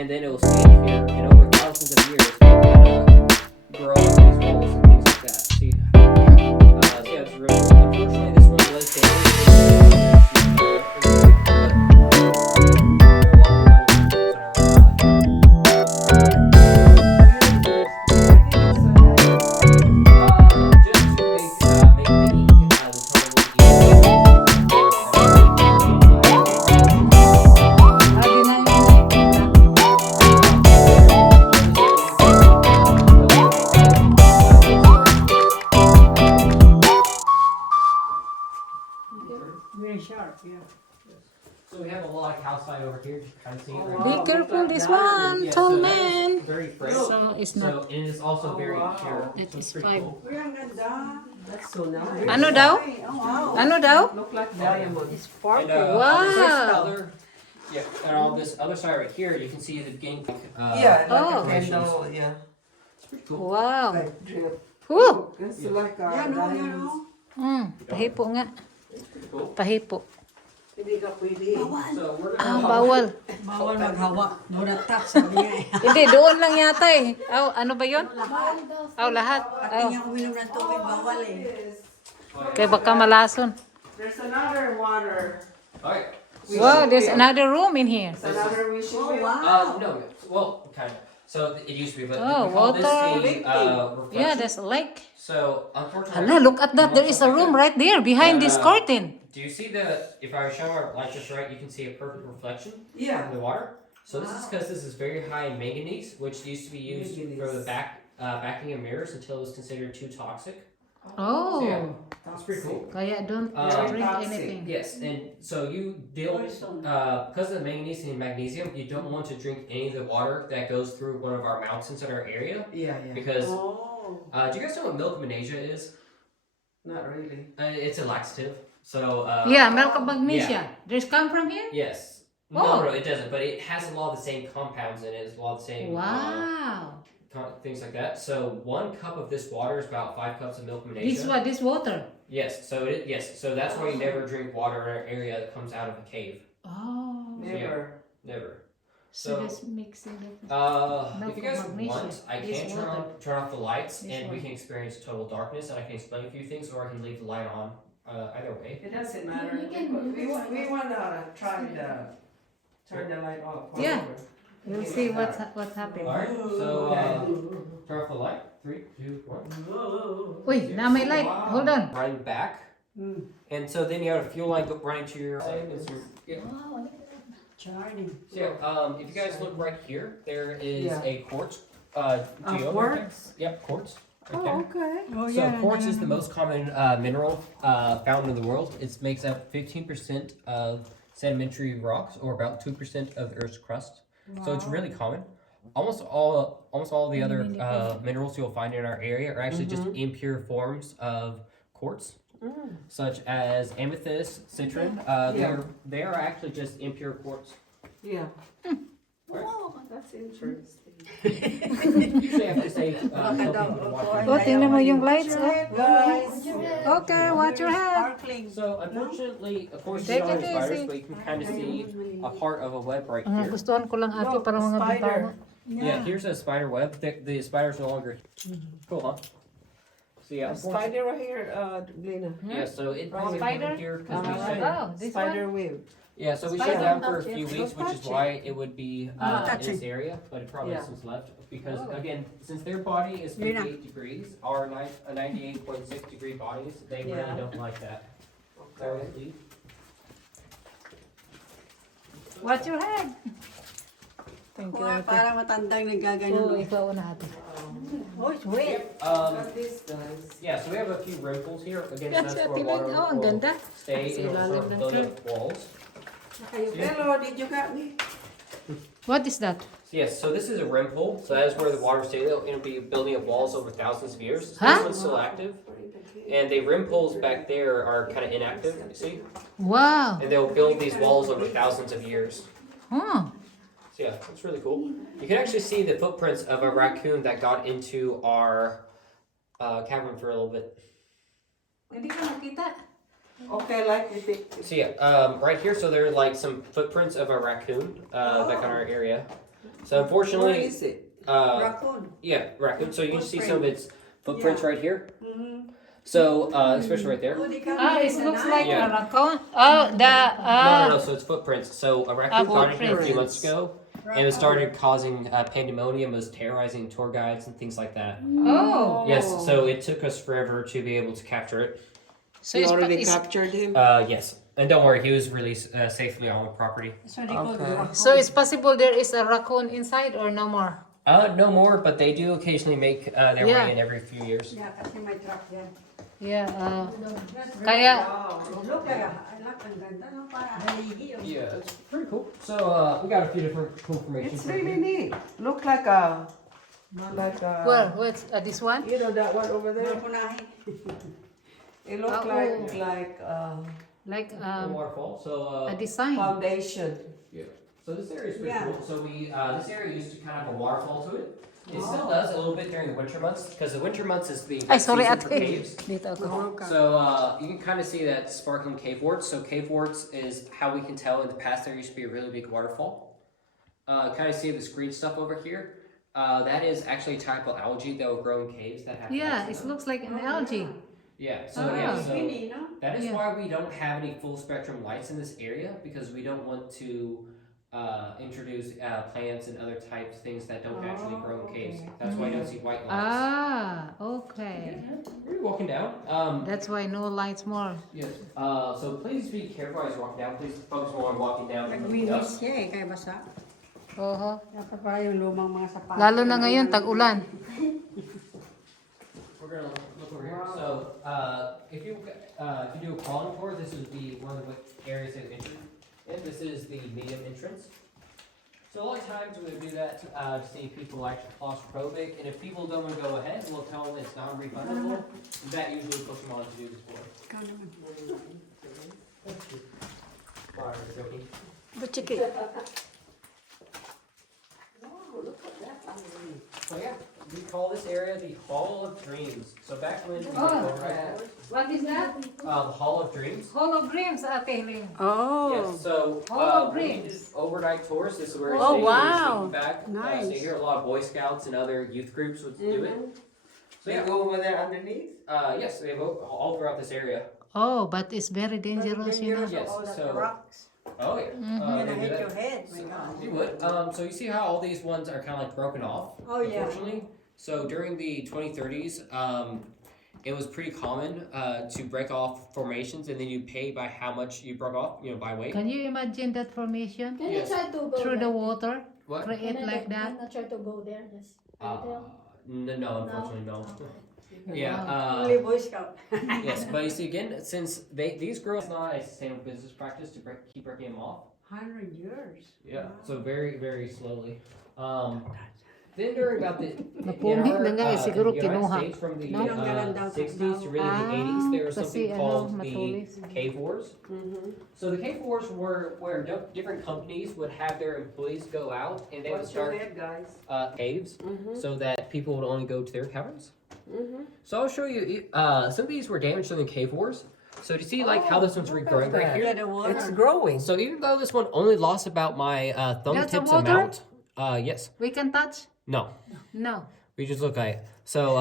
and then it will stay here, and over thousands of years, it grow up these walls and things like that. See, so yeah, it's really cool. Unfortunately, this one was Very sharp, yeah. So we have a lot of calcite over here. You can kind of see it right Wow. Be careful, this one, Yeah, tall so that is man. very fresh. So it's not. So and it is also very pure. It So it's is pretty fine. cool. Uy, ang ganda. That's so nice. Ano daw? Oh, wow. Ano daw? Look like diamond. It's And, sparkle. on this Wow. other, yeah, and on this other side right here, you can see the game. Yeah, like Oh. a candle, yeah. It's pretty cool. Wow. Like drip. Whew. It's like a Yan o, yan diamonds. o. Pahipo nga. It's pretty cool. Pahipo. Hindi ka pwede. So we're gonna Bawal. Bawal maghawa. Do not touch, sabi niya eh. Hindi, doon lang yata eh. Aw, ano ba yun? Aw, lahat. Pati Aw. niya uminom ng tubig, bawal eh. Kaya baka malason. There's another water. Alright. Wow, there's another room in here. It's another wishing Oh, wheel. wow. No, well, kind of. So it used to be, but Oh, we call this water. the Yeah, reflection. there's a lake. So unfortunately, Hala, look at that. There is a room right there behind this curtain. Do you see the? If I show our light just right, you can see a perfect reflection Yeah. in the water. So this is because this is very high in manganese, which used to be used for the backing of mirrors until it was considered too toxic. So, yeah, Oh, that's pretty cool. kaya don't drink toxic. anything. Yes, and so you deal because of the manganese and magnesium, you don't want to drink any of the water that goes through one of our mountains in our area Yeah, yeah. because Oh, do you guys know what milk of magnesia is? not really. It's a laxative. So Yeah, milk of magnesia. Does come from here? yes. Oh. No, it doesn't. But it has a lot of the same compounds in it, as well as the same Wow. things like that. So 1 cup of this water is about 5 cups of milk of magnesia. This what? This water? Yes. So that's why you never drink water in an area that comes out of a cave. Oh. Never. Never. So So, let's mix it. if you guys Milk of magnesia. want, I This can water. turn off the lights, This and we one. can experience total darkness, and I can explain a few things, or I can leave the light on. Either way. It doesn't matter. We want to try the turn the light off. Yeah. however. We'll see what's happening. All right. So turn off the light. 3, 2, 1. Uy, now may light. Hold on. Running back, and so then you have a fuel line running to your. Yeah. Charging. So if you guys look right here, there is Yeah. a quartz. Geo. Quartz? Yep, quartz. Right Oh, there. okay. Oh, So yeah. quartz is the most common mineral found in the world. It makes up 15% of sedimentary rocks, or about 2% of the Earth's crust. So it's really common. Almost all the other minerals you'll find in our area are actually just impure forms of quartz, such as amethyst, citron. They are actually just impure quartz. Yeah. Right. Oh, that's interesting. Usually I have to say tell people to watch Oh, your- tingnan mo yung lights. Watch your head, guys. Okay, watch your head. Sparkling. So unfortunately, of course, you Take don't it have spiders, easy. but you can kind of see a part of a web right here. Gustuhan ko lang ate Look, para mga spider. bintana. Yeah, here's a spider web. The spider's no longer cool, huh? So yeah, A spider right here, Glena. yeah. So it Right. Spider? here because we Alright. shut. Oh, this Spider one? web. Yeah, so we Spider. shut down for a Don't few touch it. weeks, Don't which is touch why it would be touch in this area, but it probably Yeah. since left because again, since their body is Lena. 58 degrees, our 98.6 degree bodies, they really Yeah. don't like that. So Okay. leave. Watch your head. Thank you, Kuha, ate. para matandang Oh, naggaganyan. ikaw na ate. Oh, sweet. What this does. Yeah, so we have a few wrinkles here. Again, Yan that's si where ate water Leg. Oh, ang will ganda. stay Sa and it'll ilalim start ng building curve. up walls. Hello, did you got me? What is that? So yes, so this is a rim pool. So that is where the water stays. It'll be building up walls over thousands of years. So Huh? This one's still active. And the rim poles back there are kind of inactive, you see? Wow. And they'll build these walls over thousands of years. Oh. So yeah, that's really cool. You can actually see the footprints of a raccoon that got into our cavern for a little bit. Hindi ka makita. Okay, like you think. So yeah, right here, so there are like some footprints of a raccoon back in our area. So Where unfortunately, is it? Raccoon. yeah, raccoon. So you can see some of its footprints Yeah. right here. Mm-hmm. So especially right there. Oh, they come Ah, here it at looks night. like Yeah. a raccoon. Oh, No. So it's footprints. So a raccoon got in here a few months footprints. ago, and it started causing pandemonium, was terrorizing tour guides and things like that. Oh. Yes. So it took us forever to be able to capture it. So You it's, already it's captured him? Yes. And don't worry, he was released safely on the property. So they call it Okay. raccoon. so it's possible there is a raccoon inside or no more. No more, but they do occasionally make their Yeah. way in every few years. Yeah, kasi may truck yan. Yeah. That's really, Kaya- wow. It look like ang ganda, no? Para haligi. Oh. Yeah, it's pretty cool. So we got a few different cool formations. It's really neat. Look like a, Where? What's this one? you know that one over there? Balkonahe. It looked Oh. like Like The waterfall. So a design. foundation. yeah. So this area is pretty Yeah. cool. So we this area used to kind of have a waterfall to it. It still does a little bit during the winter months because the winter months is the Ay, sorry, season for ate. caves. Dito ako. Mahulog ka. So you can kind of see that sparkling cave warts. So cave warts is how we can tell in the past there used to be a really big waterfall. Kind of see this green stuff over here. That is actually a type of algae that will grow in caves that have. Yeah, lights it in them. looks like an algae. Yeah. So Ah. yeah. So Winnie, no? that is Yeah. why we don't have any full spectrum lights in this area because we don't want to introduce plants and other types of things that don't naturally grow in caves. okay. That's why you don't see white lights. Ah, okay. We're walking down. That's why no lights more. Yes. So please be careful as you're walking down. Please focus more on walking down than looking up. Nagminis siya eh, kaya basa. Oho. Dapat para yung lumang mga sapatos. Lalo na ngayon, tag-ulan. We're gonna look over here. So if you do a crawling tour, this would be one of the areas that entered. And this is the medium entrance. So a lot of times we would do that to see if people are actually claustrophobic, and if people don't want to go ahead, we'll tell them it's non-refundable. That usually puts them on to do this for. Ikaw naman. Sorry, joking. Buchiki. So yeah, we call this area the Hall of Dreams. So back when we Oh. were overnight, What is that? the Hall of Dreams. Hall of Dreams, Ate Ling. Oh. Yes, so Hall of when we Dreams. did overnight tours, this is where Oh, we wow. back. Nice. So here a lot of Boy Scouts and other youth groups would do it. So They yeah, go over there underneath? yes, they have all throughout this area. Oh, but it's very dangerous, you know. Dangerous, Yes, all that so- rocks. Oh yeah, Mm-hmm. You're they gonna do hit that. your head, my God. You would. So you see how all these ones are kind of like broken off. Oh, yeah. Unfortunately, so during the 2030s, it was pretty common to break off formations, and then you pay by how much you broke off, by weight. Can you imagine that formation? Can Yes. you try to go Through the there? water? What? Create like Can that? I try to go there? Just Uh, no, unfortunately, no. Yeah. Only Boy Scout. Yes, but you see again, since these girls not a sustainable business practice to keep breaking them off. 100 years. Yeah, Wow. so very slowly. Then during about the Napundi na nga, siguro United kinuha. States from the No? Tinanggalan daw, 60s to really the 80s, there was kasi something ano, called matulis. the Cave Wars. So the Cave Wars were where different companies would have their employees go out and they would What's your start head, guys? caves so that people would only go to their caverns. So I'll show you. Some of these were damaged in the Cave Wars. So do you see like how this one's regrowing right Yeah, here? the water. It's growing. So even though this one only lost about my thumb That's a tips water? amount, yes, We can touch? no, No. we just look at it. So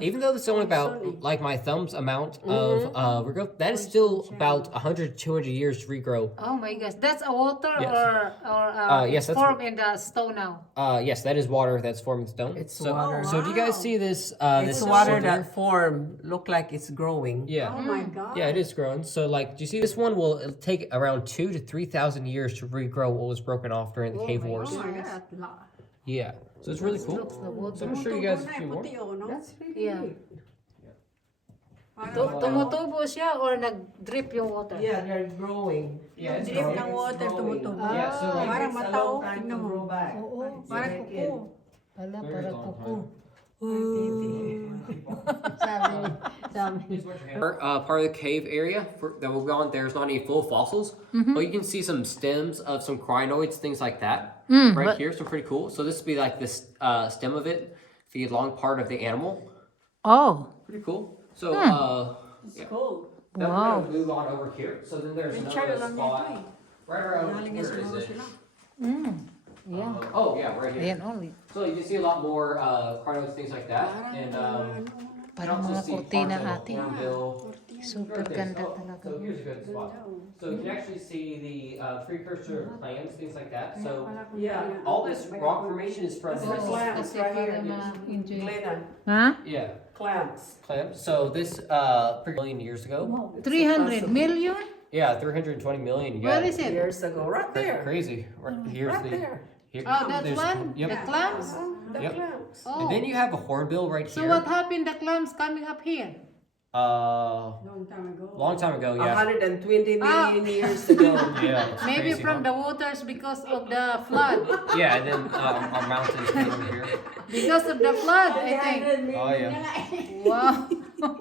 even though this is only about like my thumb's amount of regrowth, that is still about 100 200 years to regrow. Oh my gosh. That's a water Yes. or yes, it's that's- formed in the stone now. Yes, that is water that's forming stone. It's so, water. So do you guys Wow. see this? It's this water filter? that form look like it's growing. Yeah. Oh my God. Yeah, it is growing. So, like, do you see this one will it'll take around 2,000 to 3,000 years to regrow what was broken off during the cave wars? Oh my God. Yeah, so it's really cool. Looks the water. So I'm gonna show you guys a few more. Puti, oh, no? That's really Yeah. neat. Parang Tumutubo siya or nag-drip yung water? Yeah, they're growing. Yeah, it's drip growing. ng water tumutubo. Yeah, so like Parang It takes a mata, long oh. time to Tingnan mo. grow back. Oo, parang Like kuko. it. Wala, very para long kuko. time. Sabi. Part of the cave area that we'll go on. There's not any full fossils, but you can see some stems of some crinoids, things like that, right here. So pretty cool. So this would be like this stem of it, the long part of the animal. Oh. Pretty cool. So It's yeah. cool. Then Wow. we're gonna move on over here. So then there's May another tsara lang nito spot eh. right around. Galing Where nga is siguro it? sila. Yeah. Oh, Oh yeah, right here. Ayan, only. So you can see a lot more carnotes, things like that, and you can Parang also mga see kurtina, parts of ate. a hornbill. Super Right there. ganda Oh, talaga. so here's a good spot. So you can actually see the precursor of clams, things like that. So Yeah. all this rock formation is from This this. is clams kasi right para here. ma-enjoy. Glenda, Ha? Yeah, clams. clams. So this million years ago. It's 300 supposed million? Yeah, 320 million. You Where got is it. it? Years ago, right there. Crazy. Right here's Right the. there. Here, Oh, that there's- one? Yep. The clams? The Yep. clams. Oh. And then you have a hornbill right So here. what happened the clams coming up here? Long time ago. Long time ago, yeah. 120 million years ago. Yeah. it's Maybe crazy, from huh? the waters because of the flood. Yeah, and then our mountains came over here. Because of the flood, I think. Oh yeah. Wow.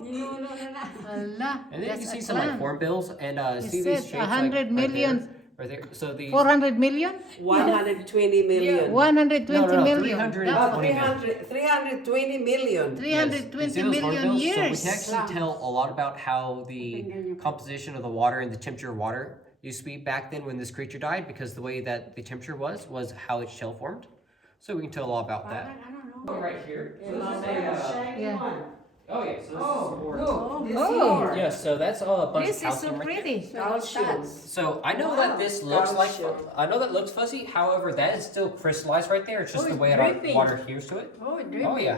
Ninuno na na. Allah, And then you that's can see a some like clam. hornbills and It see these says shapes 100 million. Right there. So these 400 million? 120 million. 120 No, million. 300. That- 320 million. Yes. You 320 see those million hornbills? So we years. can actually tell a lot about how the composition of the water and the temperature of water used to be back then when this creature died, because the way that the temperature was how its shell formed. So we can tell a lot about that. I don't know. Right here. So Oh, this is a, Yeah. oh yeah, so this Oh, is more. look, this Oh. more. Yeah, so that's a bunch This of is so calcium right there. pretty. Calcium. So I know that this Wow. looks like, Calcium. I know that looks fuzzy, however, that is still crystallized right there. It's just Oh, the it's way dripping. our water adheres to it. Oh, Oh yeah.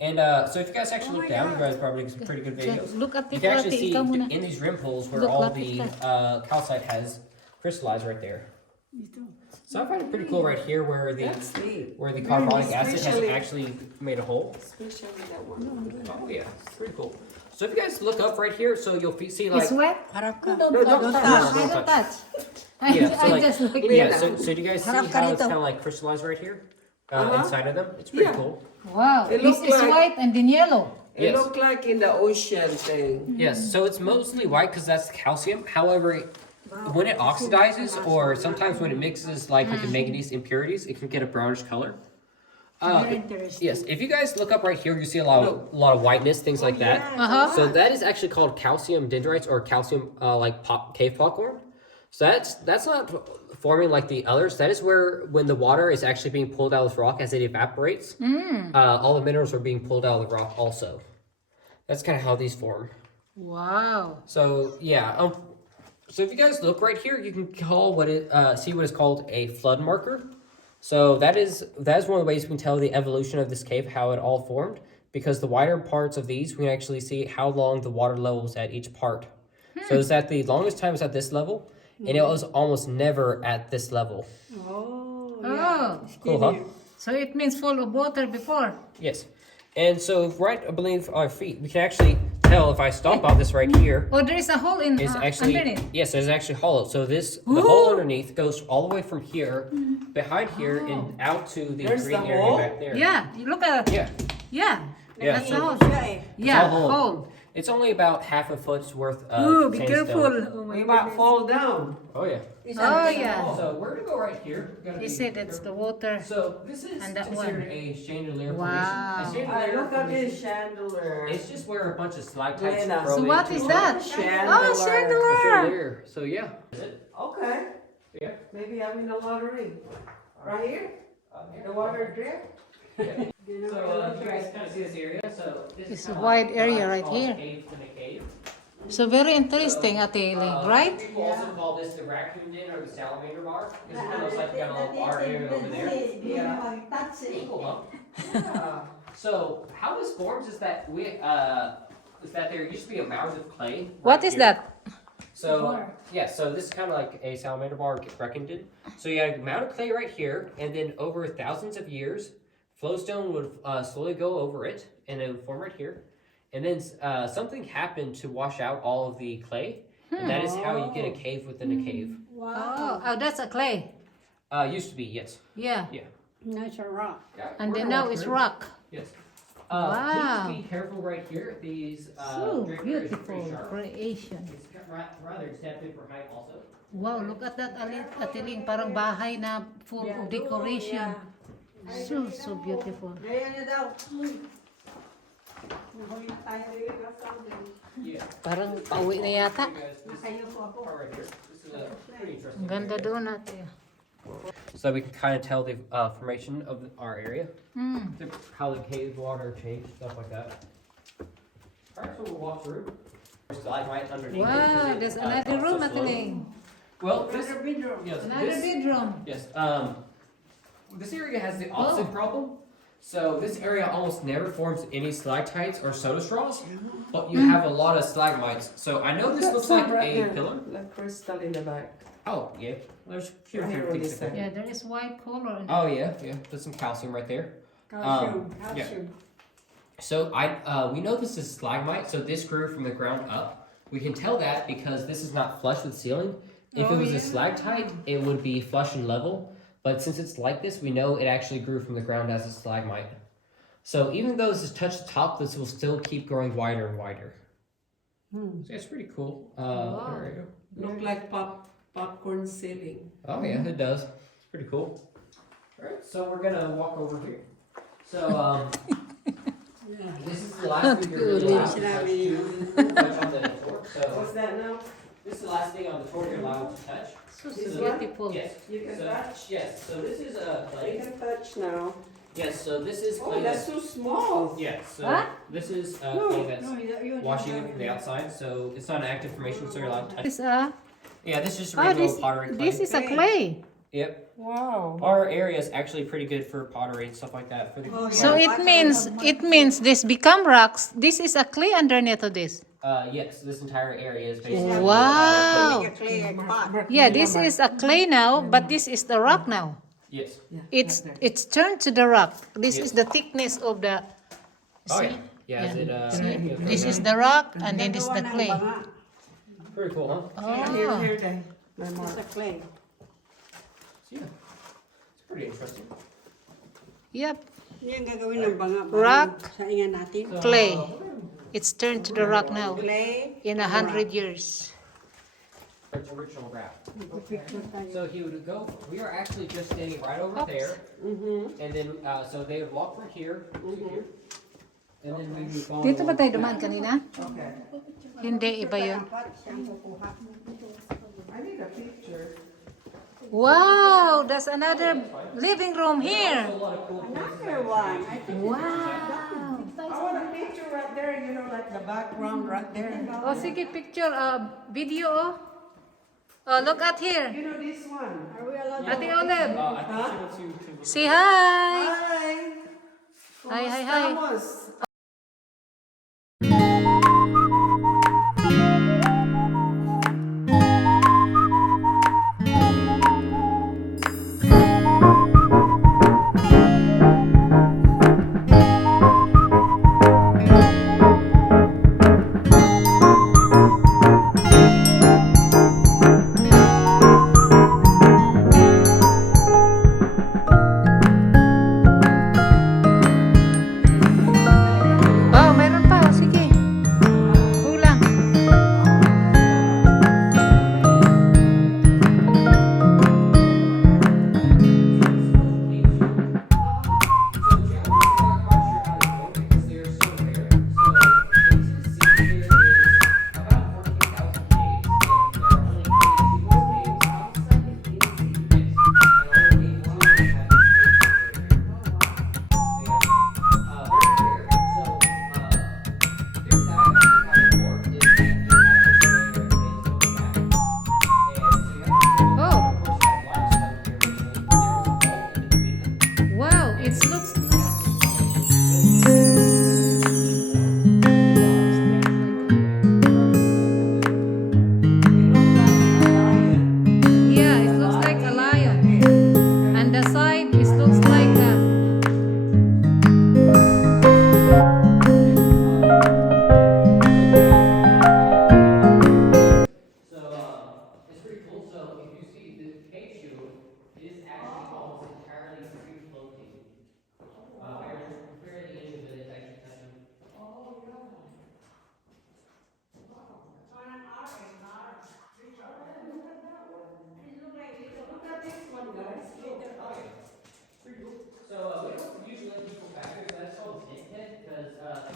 And so if you guys actually look down, you guys probably get some pretty good videos. Look at You it, can actually ate, see ikaw muna. in these rim holes where Look, all lapit the ka. calcite has crystallized right there. Ito. So I find it pretty cool right here where the That's neat. carbonic acid has Especially- actually made a hole. Especially that one. Oh yeah, it's pretty cool. So if you guys look up right here, so you'll see like It's wet? Harap ka. Don't No, touch. don't I touch. don't touch. Yeah, so I like- just like yeah. So do you guys see Harap ka how it's rito. kind of like crystallized right here Uh-huh. inside of them? It's pretty Yeah. cool. Wow, It this look is like- white and then yellow. It Yes. looked like in the ocean thing. Yes, so it's mostly white because that's calcium. However, when it oxidizes or sometimes when it mixes like with the manganese impurities, it can get a brownish color. Very interesting. Yes, if you guys look up right here, you see a lot of whiteness, things like that. Uh-huh. So that is actually called calcium dendrites or calcium cave popcorn. So that's not forming like the others. That is where when the water is actually being pulled out of the rock as it evaporates, all the minerals are being pulled out of the rock also. That's kind of how these form. Wow. So yeah, so if you guys look right here, you can see what is called a flood marker. So that is one of the ways we can tell the evolution of this cave, how it all formed, because the wider parts of these, we can actually see how long the water level was at each part. So it's at the longest time was at this level, and it was almost never at this level. Oh, Oh, Cool, huh? so it means full of water before. Yes. And so right beneath our feet, we can actually tell if I stomp on this right here, Oh, there is a hole in is actually, underneath. yes, it's actually hollow. So the hole underneath goes all the way from here, behind here, and out to the There's green the area hole? back there. Yeah, you look at it. Yeah. Yeah, Yeah, that's so- a hole. siya eh. Yeah, all hole. hole. It's only about half a foot's worth of Ooh, be sandstone. careful. Oh We my might goodness. fall down. Oh yeah. Oh, yeah. So we're gonna go right here. We gotta He be said it's the careful. water. So this is And that considered one. a chandelier Wow. formation. A chandelier Look at formation, this chandelier. it's just where a bunch of stalactites Glenda. grow So what into is a- that? Chandelier. Oh, a chandelier. chandelier. So yeah. Is it? Okay. Yeah. Maybe I'm in the lottery. Right here? The water drip? Yeah. So you guys kind of see this area. So this It's is a kinda wide like area it's right called here. Cave in a cave. So very interesting, Ate Eileen, right? People also call this the raccoon den or the salamander bar because it kind of looks like you got a little art area over there. Yeah. Cool, huh? Yeah. So how this forms is that there used to be a mound of clay. What right is here. that? So yeah, so this is kind of like a salamander bar reckoned in. So you had a mound of clay right here, and then over thousands of years, flowstone would slowly go over it, and it would form right here. And then something happened to wash out all of the clay, and that is how you get a cave within a cave. Oh, oh, that's a clay. Used to be, yes. Yeah. Natural rock. Yeah, And we're then gonna now walk it's through. rock. Yes. Wow. Please be careful right here. These So draperies are beautiful pretty sharp. creation. It's rather deceptive for height also. Wow, look at that, Ate Eileen. Parang bahay na full of decoration. So beautiful. Gaya niya daw. Nahuli tayo rin ng something. Yeah. Parang pauwi na yata. You guys, this Nakayupo ako. part right here. This is a pretty interesting. Ang ganda area. doon, Ate. so that we can kind of tell the formation of our area, Mm. how the cave water changed, stuff like that. Alright, so we'll walk through. There's stalagmite underneath it, 'cause Wow, it, there's drops another so room, slowly. Atiling. Well, this, Another bedroom. yes, Another this, bedroom. yes, this area has the opposite problem. So this area almost never forms any stalactites or soda straws, but you have a lot of stalagmites. So I know this looks like a pillar. Like crystal in the back. Oh, yeah. There's a few Right different on things this like that. Yeah, there is white color. In Oh, yeah, yeah. There's some calcium right there. Calcium. yeah. Calcium. So we know this is stalagmite, so this grew from the ground up. We can tell that because this is not flush with the ceiling. If it Oh, was yeah. a stalactite, it would be flush and level. But since it's like this, we know it actually grew from the ground as a stalagmite. So even though this has touched the top, this will still keep growing wider and wider. Hmm. So it's pretty cool. Wow. Area. Look like popcorn ceiling. Oh yeah, it does. It's pretty cool. Alright, so we're gonna walk over here. So Yeah. this is the last thing you're really allowed to touch, touch on the tour. So What's that now? this is the last thing on the tour you're allowed to touch. So This beautiful. Yes. You can So touch? yes, so this is You clay. can touch now. Yes, so this is Oh, clay that's so small. yes, so What? this is No, clay that's no, you washing it from the outside, so it's not an active formation, so you're allowed to touch. This Yeah, this is just oh, regular this pottery clay. this is a clay. Yep. Wow. Our area is actually pretty good for pottery and stuff like that. For the, Oh, So yeah. it means this become rocks. This is a clay underneath of this. yes, this entire area is basically. Wow. Make a clay pot. Yeah, this is a clay now, but this is the rock now. Yes. It's turned to the rock. This is the thickness of the. Oh See? yeah. Yeah. Is it, See? This is the rock, and then this is the clay. pretty cool, huh? Here, Oh. here, then. My mom. It's a clay. So, yeah. It's pretty interesting. Yep, Yan gagawin ng banga. Rock. Sa ingan natin. So, Clay. we're gonna- it's turned to the rock now. Clay. In 100 years. Its original wrap. Picture tayo. So he would go. We are actually just standing right over there, and then so they would walk from here to here, and then we would follow. Dito ba tayo dumaan kanina? Okay. Hindi, iba yun. Siyang kukuha. I need a picture. Wow, there's another living room here. A lot of cool places. Another one. I think Wow. I want a picture right there, you know, like the background right there. Oh, sige, picture, video, oh. Oh, look at here. You know this one? are we allowed Ate Olive, I think she wants to. say hi. Hi! Hi, hi, ¿Cómo hi. estamos? Oh, meron pa, sige. Kulang. Wow, it looks yeah, it looks like a lion. And the side, it looks like a So it's pretty cool. So if you see the cave shoe is actually almost entirely free floating. Very into it, it's actually touching. Pretty cool. So we don't usually let people back there, so that's called a snake head because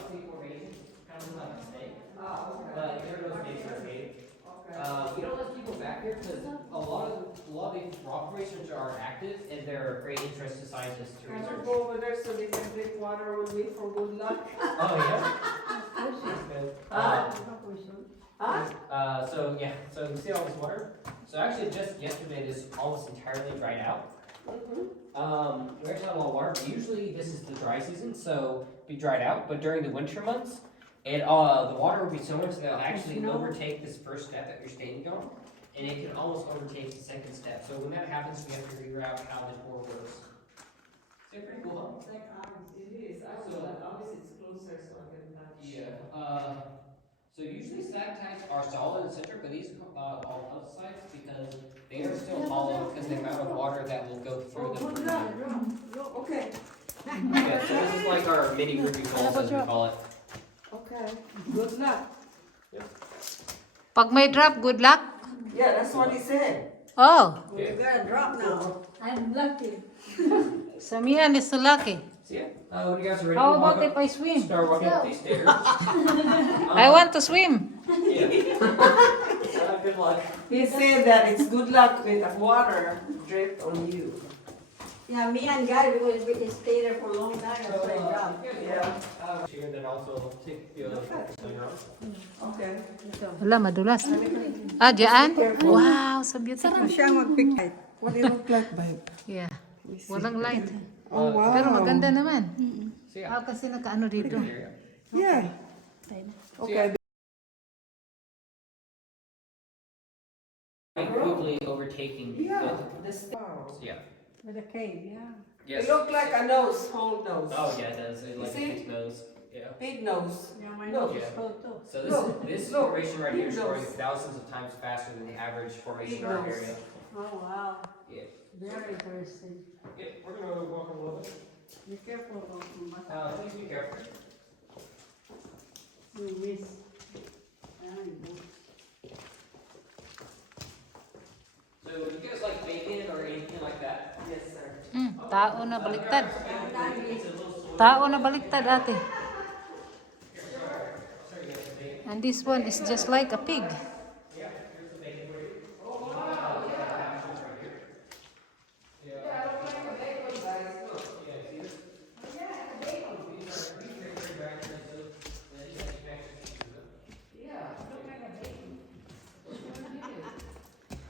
snake formation kind of looks like a snake. Oh, okay. But there are no snakes in our cave. Okay. We don't let people back here because a lot of a lot of these rock formations are active, and they're of great interest to scientists to Can I research. go over there so they can drink water with me for good luck? Oh yeah. Good. Huh? So yeah, so you see all this water. So actually, just yesterday, this almost entirely dried out. We actually had a lot of water. But usually, this is the dry season, so be dried out. But during the winter months, the water will be so much that it'll actually overtake this first step that you're standing on, and it can almost overtake the second step. So when that happens, we have to figure out how this bore works. Is that pretty cool, huh? It is, obviously it's closer so I can touch. Yeah. So usually stalactites are solid in the center, but these are all outsides because they are still hollow because of the amount of water that will go through them. Good luck. Okay, Yeah, so this is like our mini Ruby balls, as we call it. okay, good luck. Pag may drop, good luck. Yeah, that's what he said. Oh, You gotta drop now. I'm lucky. Samian is so lucky. So yeah, when you guys are ready, How to walk about if up, I swim? start walking up these stairs. I want to swim. Yeah. Good luck. He said that it's good luck with the water dripped on you. Yeah, me and Guy, because we stay there for a long time, that's why I dropped. Yeah. Here, then also take the other later on. Okay. Wala, madulas. Ah, dyan? Wow, so beautiful. Siya mag-pick. What do you look like, babe? Yeah. Walang light. Oh, wow. Pero maganda naman. So yeah, Ah, kasi nakaano dito. area. Yeah. Okay. Quickly overtaking. Yeah. The, so yeah. With a cave, yeah. Yes. It looked like a nose, whole nose. Oh yeah, it does. It's like a See? pig's nose. Yeah. Big nose. Yeah, my Look. nose is full too. So Look, this look, formation right here is big growing nose. thousands of times faster than the average formation Big in our nose. area. Oh, wow. Yeah. Very interesting. Yeah, we're gonna walk a little bit. Be careful about the Please be careful. You miss. Very good. So you guys like bacon or anything like that? Yes, sir. Tao na baliktad. Tao na baliktad ate. And this one is just like a pig.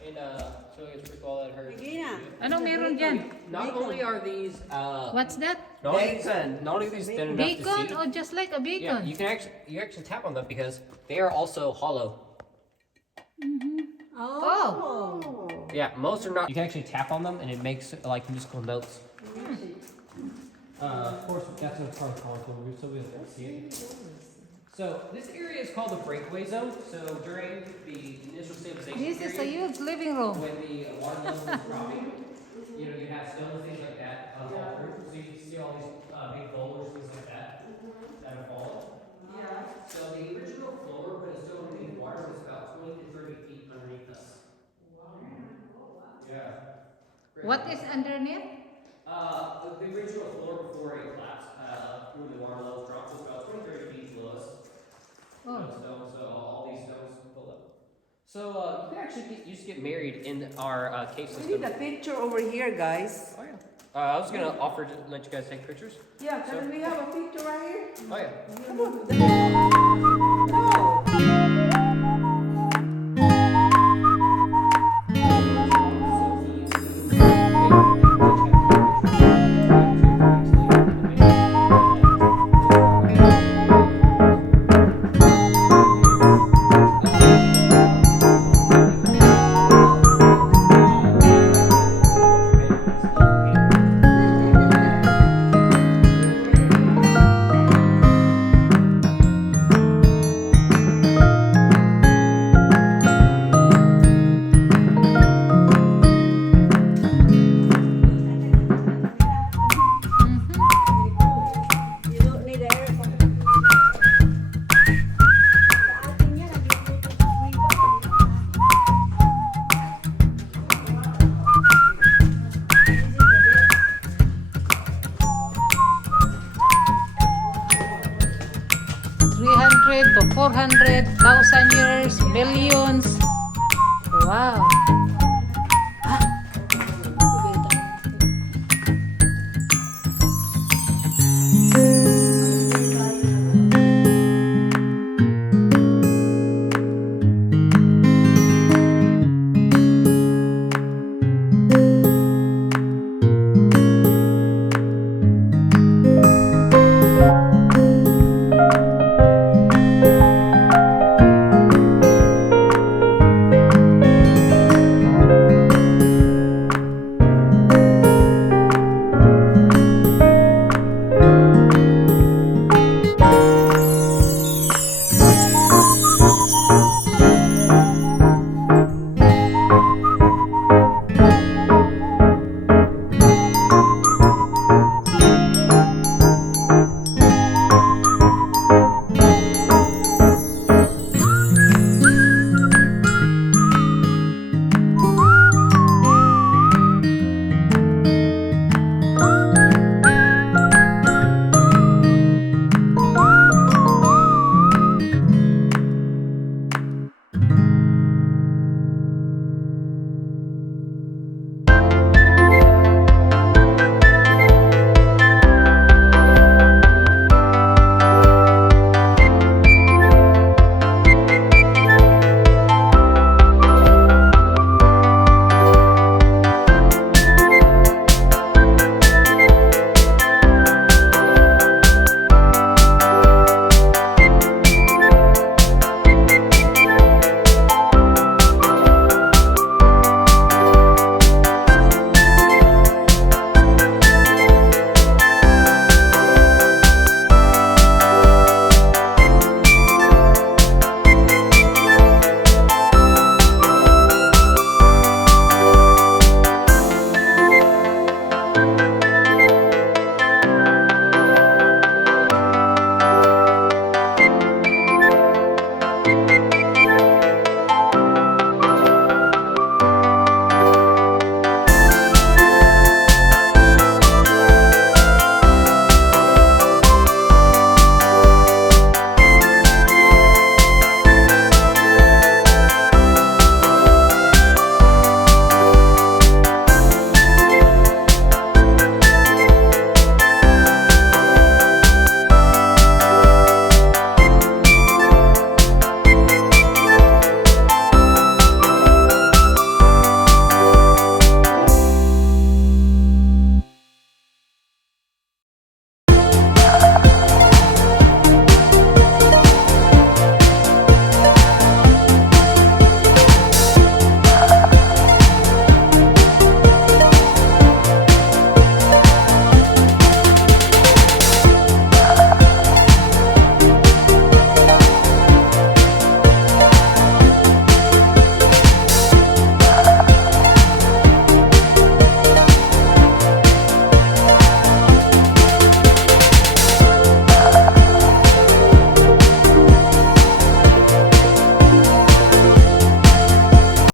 And so it's pretty cool that her. Regina. Ano meron dyan? Not only are these What's that? not only are these thin enough to Bacon see. or just like a Yeah, bacon? you actually tap on them because they are also hollow. Oh. Yeah, most are not. You can actually tap on them and it makes like musical notes. Of course, that's in front of so we'll see it. So this area is called the breakaway zone. So during the initial stabilization This is a period, huge living room. when the water level is dropping, you have stones, things like that fall through. So you can see all these big boulders, things like that, that have fallen. Yeah. So the original floor, when it's still underneath water, was about 20 to 30 feet underneath us. Wow. Yeah. Great. What is underneath? The original floor before it collapsed, when the water levels dropped, was about 20 30 feet below us. Oh. Stones, so all these stones below. So you can actually used to get married in our cave We system. need a picture over here, guys. Oh yeah. I was gonna offer to let you guys take pictures. Yeah, can we have a picture right here? Oh yeah. Come on. No. You don't need air conditioning. Sa atin yan, nandito sa suwi pa. 300 to 400,000 years, billions. Wow.